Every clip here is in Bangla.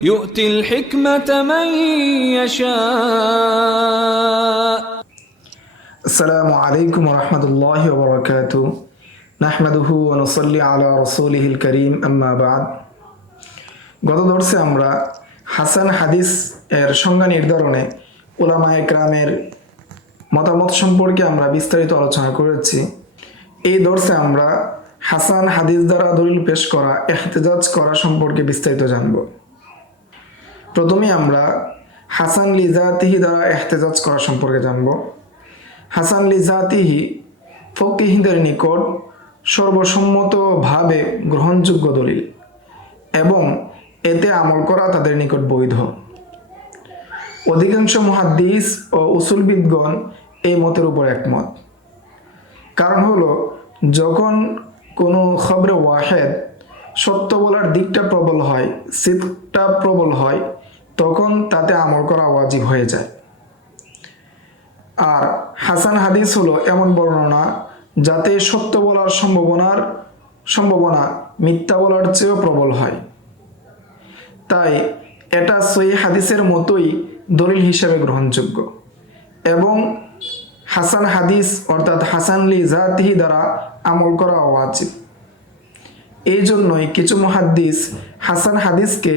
يؤتي الحكمة من يشاء السلام عليكم ورحمة الله وبركاته نحمده ونصلي على رسوله الكريم أما بعد গত দর্শে আমরা হাসান হাদিস এর সংজ্ঞা নির্ধারণে ওলামা একরামের মতামত সম্পর্কে আমরা বিস্তারিত আলোচনা করেছি এই দর্শে আমরা হাসান হাদিস দ্বারা দলিল পেশ করা এহতেজাজ করা সম্পর্কে বিস্তারিত জানব প্রথমে আমরা হাসান লিজাতিহি দ্বারা এহতেজাজ করা সম্পর্কে জানব। হাসান লিজাতিহি ফকিহিদের নিকট সর্বসম্মতভাবে গ্রহণযোগ্য দলিল এবং এতে আমল করা তাদের নিকট বৈধ। অধিকাংশ মুহাদ্দিস ও উসুলবিদগণ এই মতের উপর একমত। কারণ হলো, যখন কোনো খবরে ওয়াহেদ সত্য বলার দিকটা প্রবল হয় সিটটা প্রবল হয় তখন তাতে আমল করা ওয়াজিব হয়ে যায়। আর হাসান হাদিস হলো এমন বর্ণনা যাতে সত্য বলার সম্ভাবনার সম্ভাবনা মিথ্যা বলার চেয়েও প্রবল হয়। তাই এটা সই হাদিসের মতোই দলিল হিসেবে গ্রহণযোগ্য। এবং হাসান হাদিস অর্থাৎ হাসান লি জাতিহি দ্বারা আমল করা ওয়াজিব। এই জন্যই কিছু মহাদ্দিস হাসান হাদিসকে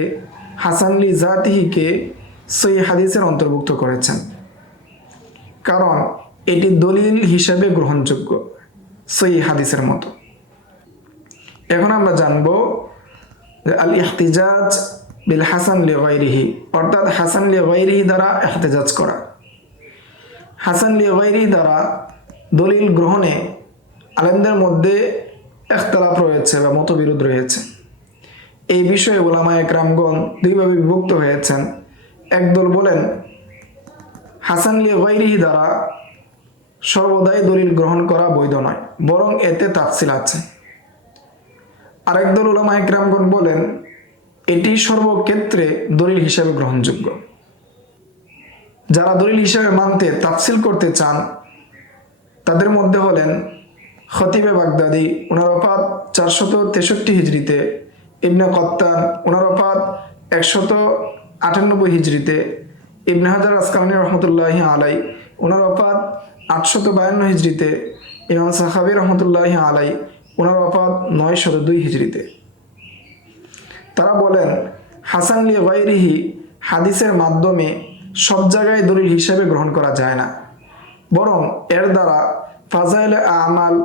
হাসান লি জাতিহিকে সই হাদিসের অন্তর্ভুক্ত করেছেন। কারণ এটি দলিল হিসেবে গ্রহণযোগ্য সই হাদিসের মতো। এখন আমরা জানব আল ইহতিজাজ বিল হাসান লি অর্থাৎ হাসান লি দ্বারা এহতেজাজ করা। হাসান লি দ্বারা দলিল গ্রহণে আলেমদের মধ্যে একতলাপ রয়েছে বা মতবিরোধ রয়েছে। এই বিষয়ে ওলামা একরামগণ দুইভাবে বিভক্ত হয়েছেন। একদল বলেন, হাসান লি গৈরিহি দ্বারা সর্বদাই দলিল গ্রহণ করা বৈধ নয়, বরং এতে তাফসিল আছে। আরেক দল উলামা একরামগণ বলেন, এটি সর্বক্ষেত্রে দলিল হিসাবে গ্রহণযোগ্য। যারা দলিল হিসাবে মানতে তাফসিল করতে চান, তাদের মধ্যে হলেন খতিবে বাগদাদি উনারফাত চারশত তেষট্টি হিজড়িতে ইবনে কত্তান উনারফাত একশত আটানব্বই হিজড়িতে। ইবনে হাজার আসকালানি রহমতুল্লাহ আলাই, ওনার অপাত আটশত বায়ান্ন হিজড়িতে। ইমাম সাহাবি রহমতুল্লাহ আলাই, ওনার অপাত নয় শত দুই হিজড়িতে। তারা বলেন, হাসান লি গাইরিহি হাদিসের মাধ্যমে সব জায়গায় দলিল হিসেবে গ্রহণ করা যায় না। বরং এর দ্বারা ফাজাইলে আমাল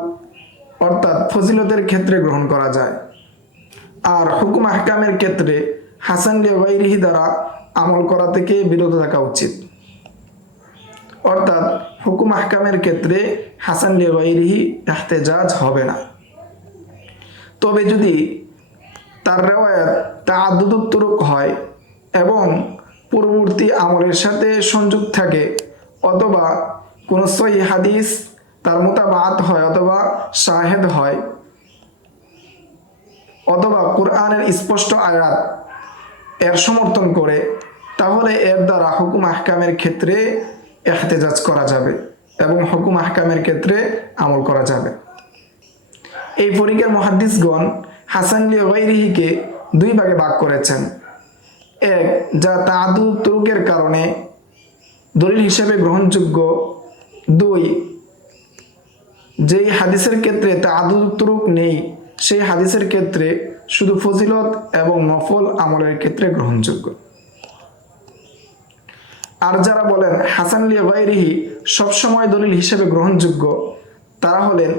অর্থাৎ ফজিলতের ক্ষেত্রে গ্রহণ করা যায়। আর হুকুম আহকামের ক্ষেত্রে হাসান লি গাইরিহি দ্বারা আমল করা থেকে বিরত থাকা উচিত। অর্থাৎ হুকুম আহকামের ক্ষেত্রে হাসান লি গাইরিহি এহতেজাজ হবে না। তবে যদি তার রেওয়ায়ত তাদুদুত্তরুক হয় এবং পূর্ববর্তী আমলের সাথে সংযোগ থাকে, অথবা কোনো সহি হাদিস তার মোতাবাত হয় অথবা শাহেদ হয় অথবা কোরআনের স্পষ্ট আয়াত এর সমর্থন করে, তাহলে এর দ্বারা হুকুম আহকামের ক্ষেত্রে এহতেজাজ করা যাবে এবং হুকুম আহকামের ক্ষেত্রে আমল করা যাবে। এই পরীক্ষার মহাদ্দিসগণ হাসান লিহিকে দুই ভাগে ভাগ করেছেন। এক, যা তাদু তুরুকের কারণে দলিল হিসেবে গ্রহণযোগ্য। দুই, যেই হাদিসের ক্ষেত্রে তাদু তুরুক নেই সেই হাদিসের ক্ষেত্রে শুধু ফজিলত এবং নফল আমলের ক্ষেত্রে গ্রহণযোগ্য। আর যারা বলেন, হাসান লিয়া গাইরিহি সবসময় দলিল হিসেবে গ্রহণযোগ্য, তারা হলেন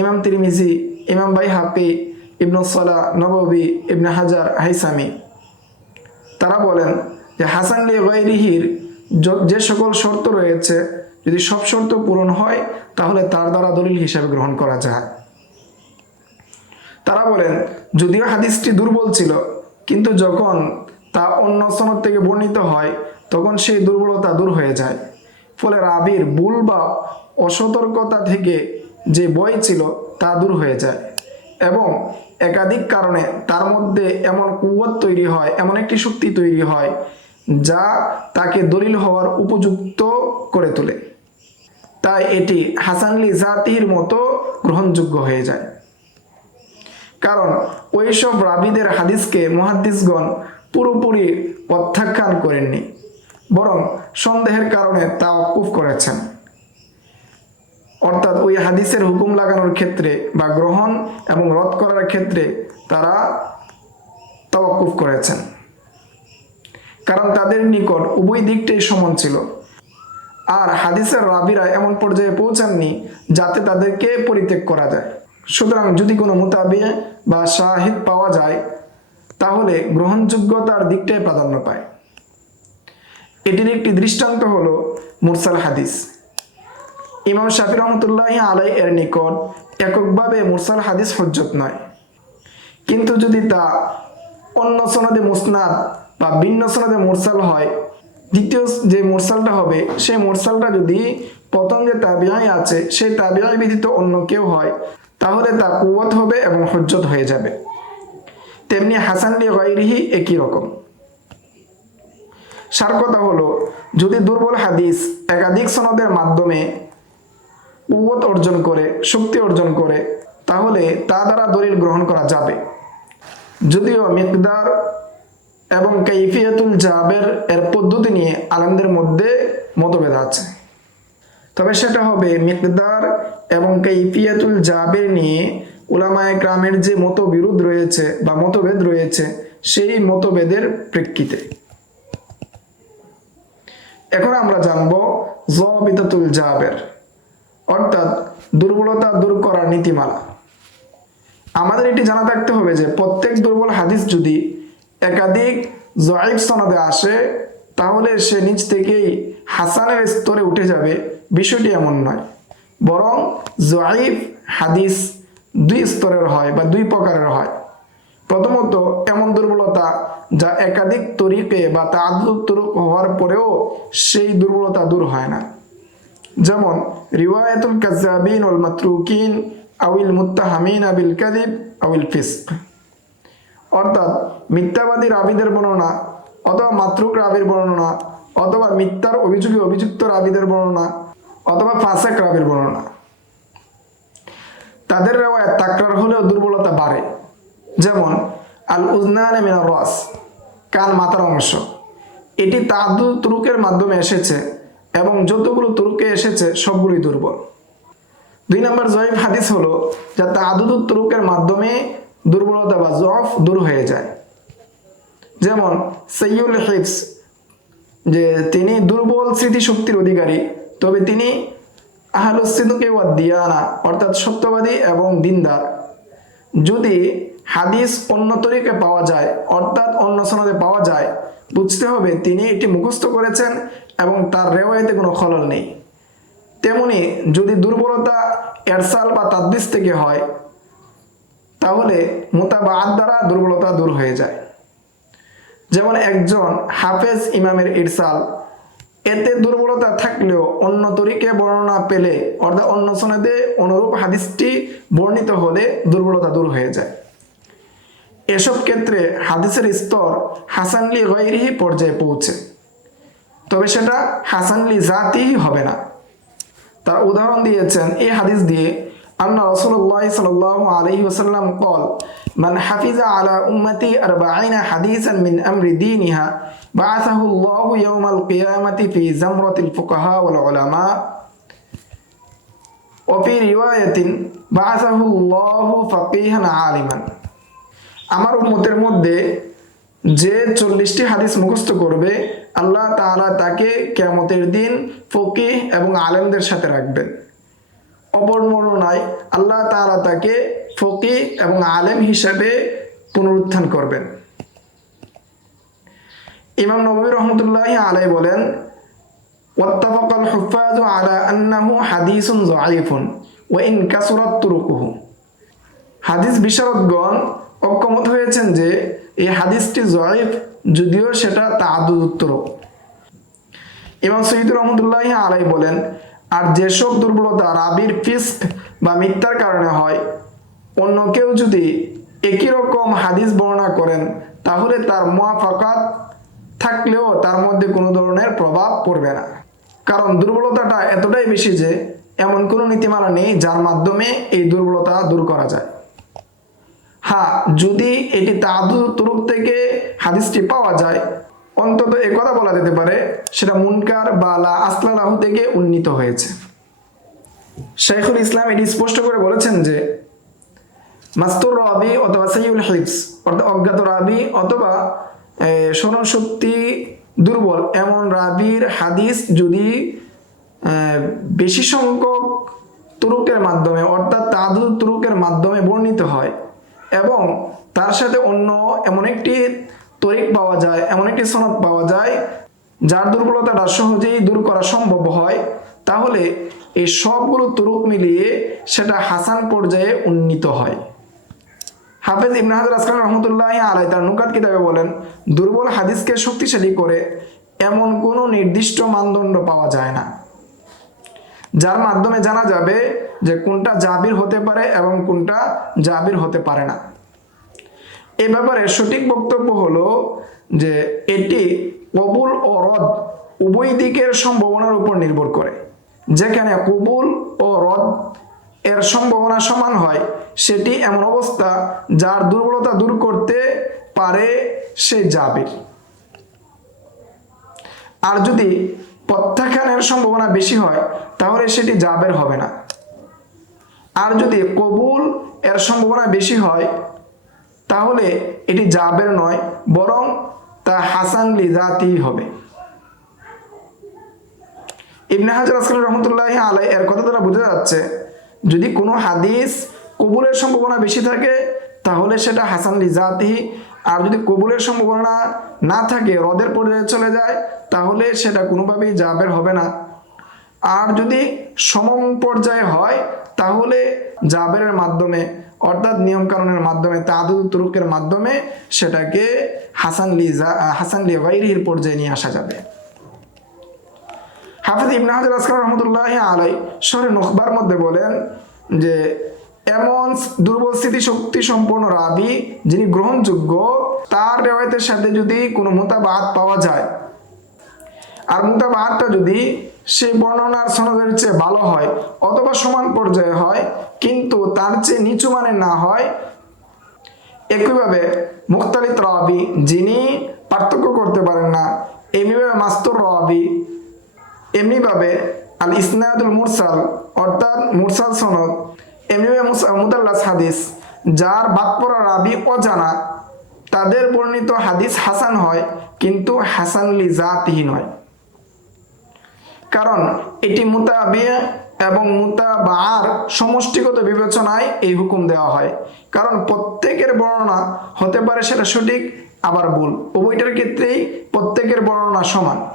ইমাম তিরমিজি, ইমাম বাই হাফি ইবনুসলা নববী, ইবনে হাজার, হাইসামি। তারা বলেন যে হাসান লি গাইরিহির যে সকল শর্ত রয়েছে, যদি সব শর্ত পূরণ হয়, তাহলে তার দ্বারা দলিল হিসেবে গ্রহণ করা যায়। তারা বলেন, যদিও হাদিসটি দুর্বল ছিল, কিন্তু যখন তা অন্য সনদ থেকে বর্ণিত হয়, তখন সেই দুর্বলতা দূর হয়ে যায়। ফলে রাবির ভুল বা অসতর্কতা থেকে যে বই ছিল, তা দূর হয়ে যায় এবং একাধিক কারণে তার মধ্যে এমন কুয়াত তৈরি হয়, এমন একটি শক্তি তৈরি হয়, যা তাকে দলিল হওয়ার উপযুক্ত করে তোলে। তাই এটি হাসানলি জাতির মতো গ্রহণযোগ্য হয়ে যায়। কারণ ওইসব রাবিদের হাদিসকে মহাদ্দিসগণ পুরোপুরি প্রত্যাখ্যান করেননি, বরং সন্দেহের কারণে তা অকুফ করেছেন। অর্থাৎ ওই হাদিসের হুকুম লাগানোর ক্ষেত্রে বা গ্রহণ এবং রদ করার ক্ষেত্রে তারা তওয়াক্কুফ করেছেন। কারণ তাদের নিকট উভয় দিকটাই সমান ছিল। আর হাদিসের রাবিরা এমন পর্যায়ে পৌঁছাননি যাতে তাদেরকে পরিত্যাগ করা যায়। সুতরাং যদি কোনো মোতাবে বা শাহিদ পাওয়া যায়, তাহলে গ্রহণযোগ্যতার দিকটাই প্রাধান্য পায়। এটির একটি দৃষ্টান্ত হল মুরসাল হাদিস। ইমাম শাফি রহমতুল্লাহ আলাই এর নিকট এককভাবে মুরসাল হাদিস হজ্জত নয়। কিন্তু যদি তা অন্য সনদে মুসনাদ বা ভিন্ন সনদে মুরসাল হয়, দ্বিতীয় যে মুরসালটা হবে, সেই মুরসালটা যদি প্রথম যে তাবিয়াই আছে, সেই তাবিয়াই ব্যতীত অন্য কেউ হয় তাহলে তা কুয়ত হবে এবং হজ্জত হয়ে যাবে। তেমনি হাসানলি গাইরিহি একই রকম। সার কথা হলো, যদি দুর্বল হাদিস একাধিক সনদের মাধ্যমে কুয়ত অর্জন করে, শক্তি অর্জন করে, তাহলে তা দ্বারা দলিল গ্রহণ করা যাবে। যদিও মিকদার এবং কৈফিয়াতুল জাবের এর পদ্ধতি নিয়ে আলেমদের মধ্যে মতভেদ আছে। তবে সেটা হবে মিকদার এবং কৈফিয়াতুল জাবের নিয়ে উলামায়ে গ্রামের যে মতবিরোধ রয়েছে বা মতভেদ রয়েছে, সেই মতভেদের প্রেক্ষিতে। এখন আমরা জানব জবিতাতুল জাবের, অর্থাৎ দুর্বলতা দূর করার নীতিমালা। আমাদের এটি জানা থাকতে হবে যে প্রত্যেক দুর্বল হাদিস যদি একাধিক জয়েব সনদে আসে, তাহলে সে নিজ থেকেই হাসানের স্তরে উঠে যাবে বিষয়টি এমন নয়। বরং জয়েব হাদিস দুই স্তরের হয় বা দুই প্রকারের হয়। প্রথমত, এমন দুর্বলতা যা একাধিক তরিকে বা তাদুক তরুক হওয়ার পরেও সেই দুর্বলতা দূর হয় না। যেমন, রিওয়ায়াতুল কাজাবিন ওয়াল মাতরুকিন আউল মুত্তাহামিন আবিল কাদিব আউল ফিস্ক। অর্থাৎ মিথ্যাবাদী রাবিদের বর্ণনা অথবা মাতৃক রাবির বর্ণনা অথবা মিথ্যার অভিযোগে অভিযুক্ত রাবিদের বর্ণনা অথবা ফাসেক রাবির বর্ণনা। তাদের রেওয়ায় তাকরার হলেও দুর্বলতা বাড়ে। যেমন আল উজনান মিনার রস কান মাথার অংশ। এটি তাদু তুরুকের মাধ্যমে এসেছে এবং যতগুলো তুরুকে এসেছে সবগুলোই দুর্বল। দুই নম্বর জয়ীফ হাদিস হলো যা তাদুদু তুরুকের মাধ্যমে দুর্বলতা বা জফ দূর হয়ে যায়। যেমন, সৈয়ুল হিফস যে তিনি দুর্বল স্মৃতিশক্তির অধিকারী তবে তিনি আহলুসিদুকে দিয়ানা অর্থাৎ সত্যবাদী এবং দিনদার। যদি হাদিস অন্য তরিকে পাওয়া যায়, অর্থাৎ অন্য সনদে পাওয়া যায়, বুঝতে হবে তিনি এটি মুখস্থ করেছেন এবং তার রেওয়ায়তে কোনো খলল নেই। তেমনি যদি দুর্বলতা, এরসাল বা তাদ্দিস থেকে হয়, তাহলে মোতাবাদ দ্বারা দুর্বলতা দূর হয়ে যায়। যেমন একজন হাফেজ ইমামের ইরসাল এতে দুর্বলতা থাকলেও অন্য তরিকে বর্ণনা পেলে, অর্থাৎ অন্য সনদে অনুরূপ হাদিসটি বর্ণিত হলে দুর্বলতা দূর হয়ে যায়। এসব ক্ষেত্রে হাদিসের স্তর হাসানলি গৈরিহি পর্যায়ে পৌঁছে। তবে সেটা হাসানলি জাতিই হবে না। তার উদাহরণ দিয়েছেন এই হাদিস দিয়ে আন্না রসুল্লাহ সাল্লাহ আলহি ওসাল্লাম কল من حفظ على أمتي أربعين حديثا من أمر دينها بعثه الله يوم القيامة في زمرة الفقهاء والعلماء وفي رواية بعثه الله فقيها عالما আমার উম্মতের মধ্যে যে চল্লিশটি হাদিস মুখস্থ করবে আল্লাহ তাআলা তাকে কেয়ামতের দিন ফকিহ এবং আলেমদের সাথে রাখবেন অবর্মরণায় আল্লাহ তালা তাকে ফকি এবং আলেম হিসাবে পুনরুত্থান করবেন। ইমাম নবী রহমতুল্লাহ আলাই বলেন, ওয়াত্তাফাকাল হুফাজ আলা আন্নাহু হাদিসুন জাইফুন ওয়া ইন কাসুরাত তুরুকুহু। হাদিস বিশারদগণ অক্ষমত হয়েছেন যে, এই হাদিসটি জয়ীফ যদিও সেটা তাদুত্তর ইমাম সৈয়দ রহমতুল্লাহ আলাই বলেন আর যেসব দুর্বলতা রাবির ফিস্ক বা মিথ্যার কারণে হয়, অন্য কেউ যদি একই রকম হাদিস বর্ণনা করেন, তাহলে তার মুয়াফাকাত থাকলেও তার মধ্যে কোনো ধরনের প্রভাব পড়বে না। কারণ দুর্বলতাটা এতটাই বেশি যে, এমন কোনো নীতিমালা নেই যার মাধ্যমে এই দুর্বলতা দূর করা যায়। হ্যাঁ যদি এটি তাদু তুরুক থেকে হাদিসটি পাওয়া যায় অন্তত এ কথা বলা যেতে পারে, সেটা মুনকার বা লা আসলা থেকে উন্নীত হয়েছে। শাইখুল ইসলাম এটি স্পষ্ট করে বলেছেন যে, মাস্তুর রাবি অথবা সাইউল হিপস অর্থাৎ অজ্ঞাত রাবি অথবা স্মরণ শক্তি দুর্বল, এমন রাবির হাদিস যদি বেশি সংখ্যক তুরুকের মাধ্যমে, অর্থাৎ তাদু তুরুকের মাধ্যমে বর্ণিত হয় এবং তার সাথে অন্য এমন একটি তরিক পাওয়া যায়, এমন একটি সনদ পাওয়া যায়, যার দুর্বলতাটা সহজেই দূর করা সম্ভব হয়, তাহলে এই সবগুলো তুরুক মিলিয়ে সেটা হাসান পর্যায়ে উন্নীত হয়। হাফেজ ইবনে আসকান রহমতুল্লাহ আলাই তার নুকাত কিতাবে বলেন, দুর্বল হাদিসকে শক্তিশালী করে এমন কোনো নির্দিষ্ট মানদণ্ড পাওয়া যায় না, যার মাধ্যমে জানা যাবে যে কোনটা জাবির হতে পারে এবং কোনটা জাবির হতে পারে না। এ ব্যাপারে সঠিক বক্তব্য হলো যে এটি কবুল ও রদ উভয় দিকের সম্ভাবনার উপর নির্ভর করে। যেখানে কবুল ও রদ এর সম্ভাবনা সমান হয়, সেটি এমন অবস্থা যার দুর্বলতা দূর করতে পারে সে জাবির। আর যদি প্রত্যাখ্যানের সম্ভাবনা বেশি হয়, তাহলে সেটি জাবের হবে না। আর যদি কবুল এর সম্ভাবনা বেশি হয় তাহলে এটি জাবের নয়, বরং তা হাসান লিজাতি হবে। ইবনে হাজার আসকাল রহমতুল্লাহ আলাই এর কথা দ্বারা বোঝা যাচ্ছে, যদি কোনো হাদিস কবুলের সম্ভাবনা বেশি থাকে, তাহলে সেটা হাসান লিজাতি আর যদি কবুলের সম্ভাবনা না থাকে হ্রদের পর্যায়ে চলে যায়, তাহলে সেটা কোনোভাবেই জাবের হবে না। আর যদি সম পর্যায়ে হয়, তাহলে জাবেরের মাধ্যমে। অর্থাৎ নিয়ম কানুনের মাধ্যমে তাদু তুরুকের মাধ্যমে সেটাকে হাসান লিজা হাসান লি গাইরির পর্যায়ে নিয়ে আসা যাবে। হাফিজ ইবনে হাজার আসকার রহমতুল্লাহ আলাই শহরে নখবার মধ্যে বলেন যে, এমন দুর্বল স্থিতি শক্তি সম্পন্ন রাবি যিনি গ্রহণযোগ্য, তার রেওয়ায়তের সাথে যদি কোনো মোতাবাদ পাওয়া যায়, আর মোতাবাদটা যদি সেই বর্ণনার সনদের চেয়ে ভালো হয়, অথবা সমান পর্যায়ে হয়, কিন্তু তার চেয়ে নিচু মানের না হয়। একইভাবে মুখতালিত রাবি, যিনি পার্থক্য করতে পারেন না, এমনিভাবে মাস্তুর রাবি, এমনিভাবে আল ইসনাদুল মুরসাল, অর্থাৎ মুরসাল সনদ, এমনিভাবে মুদাল্লাস হাদিস, যার বাকপরা রাবি অজানা। তাদের বর্ণিত হাদিস হাসান হয়, কিন্তু হাসান লি জাতিহি নয় কারণ এটি মুতাবে এবং মুতাবার সমষ্টিগত বিবেচনায় এই হুকুম দেওয়া হয়। কারণ প্রত্যেকের বর্ণনা হতে পারে সেটা সঠিক, আবার ভুল। উভয়টার ক্ষেত্রেই প্রত্যেকের বর্ণনা সমান।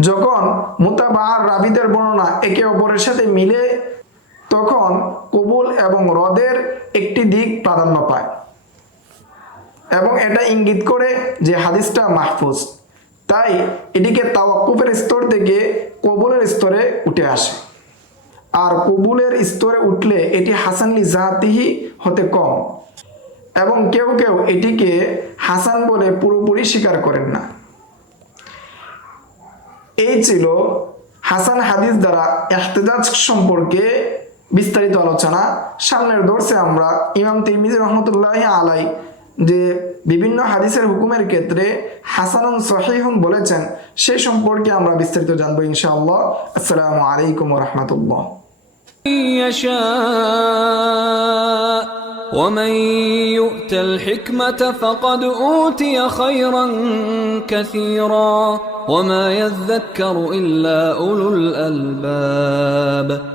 যখন মুতাবার রাবিদের বর্ণনা একে অপরের সাথে মিলে, তখন কবুল এবং হ্রদের একটি দিক প্রাধান্য পায়। এবং এটা ইঙ্গিত করে যে হাদিসটা মাহফুজ। তাই এটিকে তাওয়াক্কুফের স্তর থেকে কবুলের স্তরে উঠে আসে। আর কবুলের স্তরে উঠলে এটি হাসানলি জাতিহি হতে কম। এবং কেউ কেউ এটিকে হাসান বলে পুরোপুরি স্বীকার করেন না। এই ছিল হাসান হাদিস দ্বারা এহতেজাজ সম্পর্কে বিস্তারিত আলোচনা। সামনের দর্শে আমরা ইমাম তিরমিজি রহমতুল্লাহ আলাই যে বিভিন্ন হাদিসের হুকুমের ক্ষেত্রে হাসানুন সহিহুন বলেছেন সেই সম্পর্কে আমরা বিস্তারিত জানবো ইনশাআল্লাহ আসসালামু আলাইকুম রহমতুল্লাহ يشاء ومن يؤت الحكمة فقد أوتي خيرا كثيرا وما يذكر إلا أولو الألباب